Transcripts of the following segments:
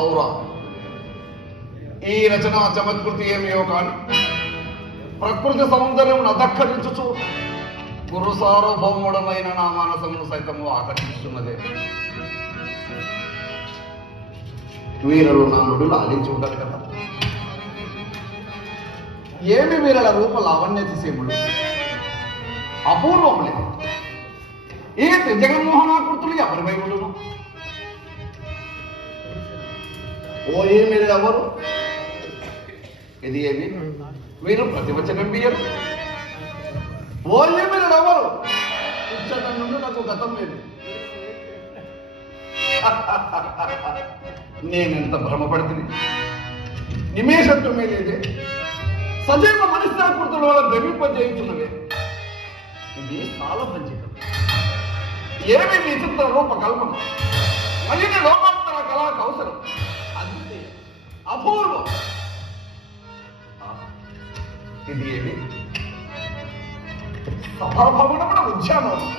ఔరా ఈ రచన చమత్కృతి ఏమియో కాని ప్రకృతి సౌందర్యం అధక్కరించుచు గురు సార్వభౌముడమైన నా మనసమును సైతము ఆకర్షిస్తున్నదే. వీరలు నా నుడులు ఆలించి ఉండాలి కదా. ఏమి వీరల రూప లావణ్యతిసేములు అపూర్వములే. ఈ జగన్మోహనాకృతులు ఎవరిపై ఉండును? ఓ ఏమి ఎవరు? ఇది ఏమి వీరు ప్రతివచనం బియ్యరు. ఓ ఏమి ఎవరు? ఇచ్చట నుండి నాకు గతం లేదు. నేనెంత భ్రమపడుతుంది. నిమేషత్వమే లేదే. సజీవ మనిషాకృతుల వల్ల భ్రమింపజేయుచున్నవే. ఇది సాలభంజికం. ఏమి విచిత్ర రూప కల్పన, మలిని లోకాంతర కళా కౌశలం, అంతే అపూర్వం. ఇది ఏమి సభాభవనమున ఉద్యానవనం.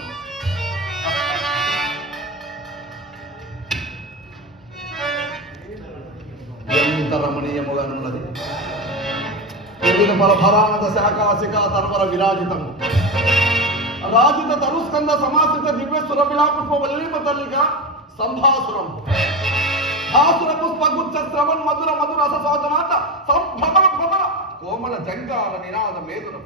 ఎంత రమణీయముగానున్నది. వివిధ ఫలభరానద శాఖాశిఖా తర్వర విరాజితము రాజిత తరుస్కంద సమాసిత దివ్య సురవిలాపుష్ప వల్లీమ తల్లిక సంభాసురం భాసుర పుష్పగుచ్చ శ్రవణ్ మధుర మధుర రససాధనాత సంభ్రమణ భ్రమణ కోమల జంకార నినాద మేదురం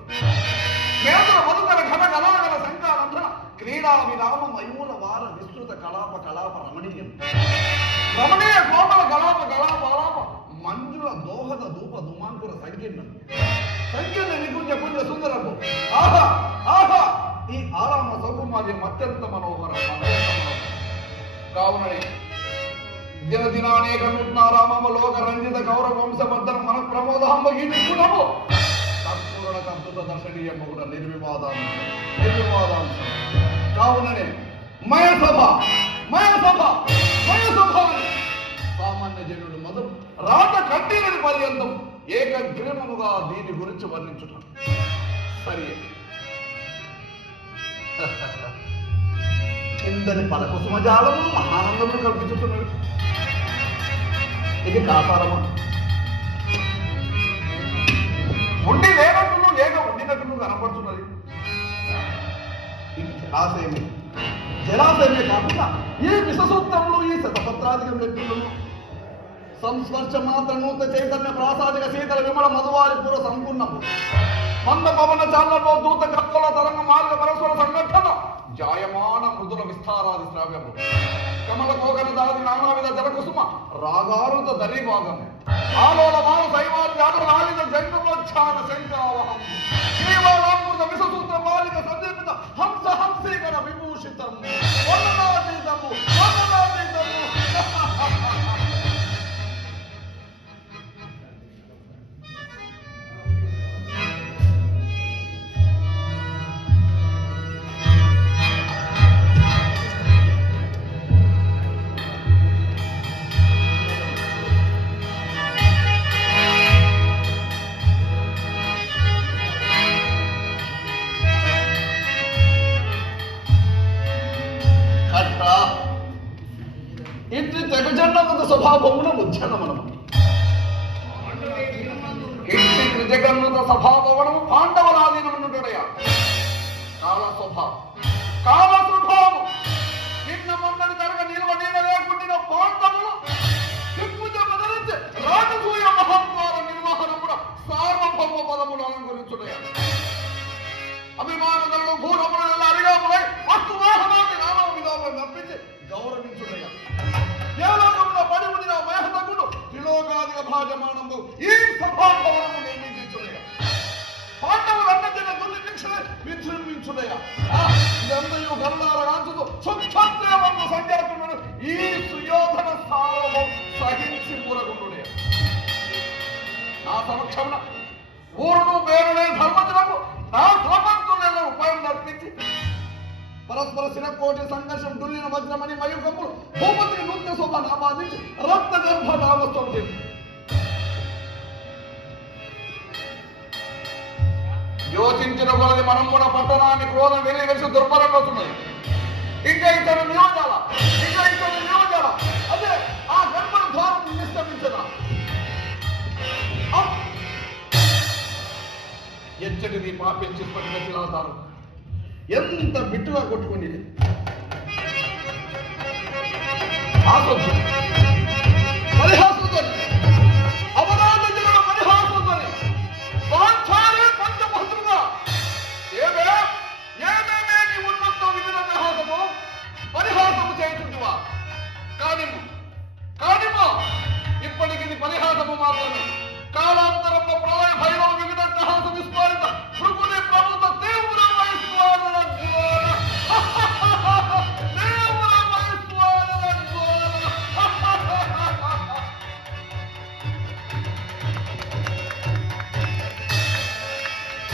మేదుర మధుకర ఘన గలాగల శంకారంధ్ర క్రీడా విరామ మయూర వార విస్తృత కలాప కలాప రమణీయం రమణీయ కోమల కలాప కలాప అలాప మంజుల దోహద ధూప ధుమాంకుర సంకీర్ణం సంకీర్ణ నికుంజ పుంజ సుందరపు ఆహా ఆహా ఈ ఆరామ సౌకుమార్యం అత్యంత మనోహర కావుననే దినదినానేక నూత్నారామమ లోక రంజిత గౌరవ వంశవర్ధన మన ప్రమోదహమ్మ ఈ నిపుణము తత్పూర్ణ అద్భుత దర్శనీయము కూడా నిర్వివాదాంశం కావుననే మయసభ మయసభ మయసభ సామాన్య జనుడు మొదలు రాత కట్టినది పర్యంతం ఏకగ్రీవముగా దీని గురించి వర్ణించుట సరే. కిందని పలకుసుమజాలము మహానందములు కల్పించుతున్నవి. ఇది కాపారమా? ఉండి లేనట్లు లేక ఉండినట్లు కనపడుతున్నది. ఇది జలాశయమే. జలాశయమే కాకుండా ఈ విషసూత్రములు ఈ శతపత్రాధికం వ్యక్తులను సంస్పర్శ మాత్ర నూత చైతన్య ప్రాసాదిక శీతల విమల మధువారి పూర సంపూర్ణము మంద పవన చాలలో దూత కప్పల తరంగ మార్గ పరస్పర సంఘటన జాయమాన మృదుల విస్తారాది శ్రావ్యము కమల కోకన దాది నానావిధ జలకుసుమ రాగారుత దరి భాగం ఆలోల మాన శైవాలు జాగరాలిత జంగమోచ్ఛాన శంకావహం శ్రీవారామృత విషసూత్ర మాలిక సందీపిత హంస హంసీకర విభూషితం వర్ణనాతీతము వర్ణనాతీతము. ఇటు జగజన్నత స్వభావమున ఉద్యానవనము ఇటు జగన్నత స్వభావము పాండవరాధీనమునుడయ కాల స్వభావం కాల స్వభావం నిన్న మొన్నటి తరగ నిల్వ నీడ లేకుండిన పాండవులు దిక్కుజ బదలించి రాజసూయ మహద్వార నిర్వహణమున సార్వభౌమ పదములు అలంకరించుడయ అభిమానములను భూరములను అరిగాములై వస్తువాహనాన్ని నానా విధానం నప్పించి గౌరవించుడయ ఏలోకమున పడిముడిన మహతకుడు త్రిలోకాదిక భాజమానందు ఈ సభాభవనము నిర్మించుడయ పాండవులు అన్నజన దుర్నిక్షణే విజృంభించుడయ ఇదంతయు గరుడార రాజుతో సుక్షత్రియవంత సంఖ్యాకులను ఈ సుయోధన స్థానము సహించి పూరగుండుడయ నా సమక్షమున ఊరును పేరునే ధర్మజులకు నా శ్రమంతులను ఉపాయం నర్పించి పరస్పర శిరకోటి సంఘర్షం డుల్లిన వజ్రమని మయూకములు భూపతిని నృత్య శోభను ఆపాదించి రక్త గర్భ నామస్వం చేసి యోచించిన కొలది మనం కూడా పట్టణాన్ని క్రోధం వెలిసి దుర్బలం అవుతున్నది. ఇంకా ఇతను నియోజాల అదే ఆ గర్భ ద్వారం పెంచి పట్టిన శిలాధారం ఎంత బిట్టుగా కొట్టుకునేది ఆసొచ్చు